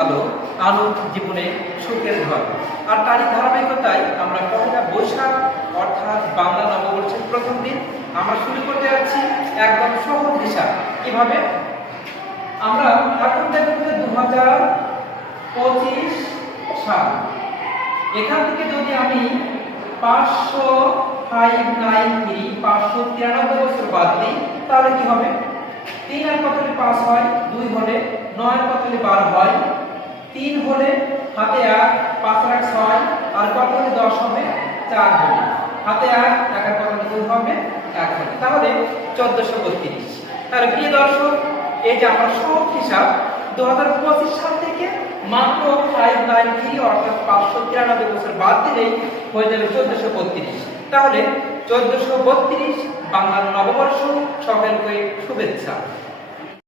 আলো আলো জীবনে সুখের ঘর। আর তারই ধারাবাহিকতায় আমরা পহেলা বৈশাখ অর্থাৎ বাংলা নববর্ষের প্রথম দিন আমরা শুরু করতে যাচ্ছি একদম সহজ হিসাব। কিভাবে? আমরা এখন দেখব 2025 সাল। এখান থেকে যদি আমি 593 বছর বাদ দিই তাহলে কি হবে? 3 আর কত হলে 5 হয়, 2 হলে 9 আর কত হলে 12 হয়, 3 হলে হাতে 1, 5 আর 1 6 আর কত হলে 10 হবে? 4 হবে। হাতে 1 1 আর কত হলে 2 হবে? 1 হবে। তাহলে 1432। তাহলে প্রিয় দর্শক, এই যে আমার সহজ হিসাব 2025 সাল থেকে মাত্র 593 অর্থাৎ 593 বছর বাদ দিলেই হয়ে যাবে 1432। তাহলে 1432 বাংলার নববর্ষ, সকলকে শুভেচ্ছা।